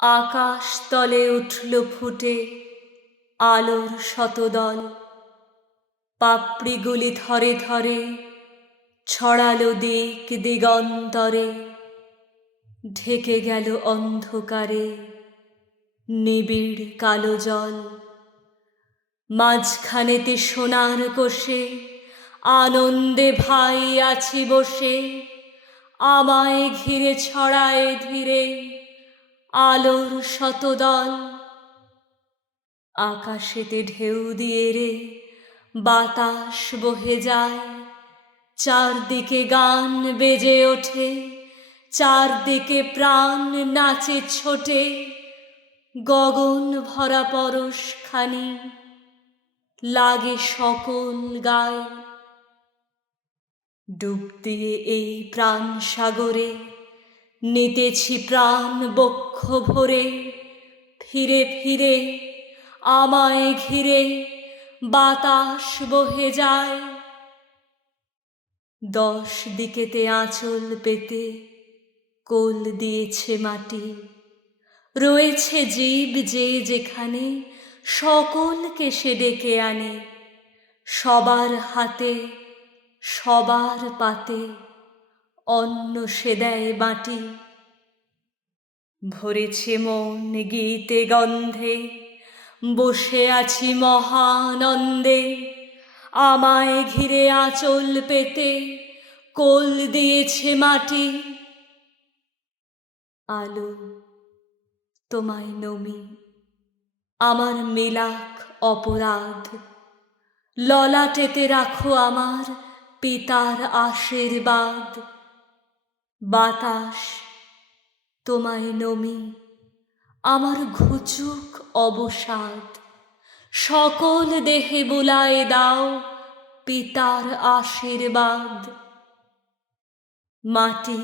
আকাশ তলে উঠল ফুটে আলোর শতদল, পাপড়িগুলি ধরে ধরে ছড়ালো দিক দিগন্তরে, ঢেকে গেল অন্ধকারে নিবিড় কালো জল। মাঝখানেতে সোনার কোষে আনন্দে ভাই আছি বসে, আমায় ঘিরে ছড়ায় ধীরে আলোর শতদল। আকাশেতে ঢেউ দিয়ে রে বাতাস বহে যায়, চারদিকে গান বেজে ওঠে, চারদিকে প্রাণ নাচে ছোটে, গগন ভরা পরশখানি লাগে সকল গায়। ডুব দিয়ে এই প্রাণ সাগরে নিতেছি প্রাণ বক্ষ ভরে, ফিরে ফিরে আমায় ঘিরে বাতাস বহে যায়। 10 দিকেতে আঁচল পেতে কোল দিয়েছে মাটি, রয়েছে জীব যে যেখানে সকলকে সে ডেকে আনে। সবার হাতে সবার পাতে অন্ন সে দেয় বাটি। ভরেছে মন গীতে গন্ধে, বসে আছি মহানন্দে, আমায় ঘিরে আঁচল পেতে কোল দিয়েছে মাটি। আলো তোমায় নমি, আমার মিলাক অপরাধ, ললাটেতে রাখো আমার পিতার আশীর্বাদ। বাতাস তোমায় নমি, আমার ঘুচুক অবসাদ, সকল দেহে বুলায় দাও পিতার আশীর্বাদ। মাটি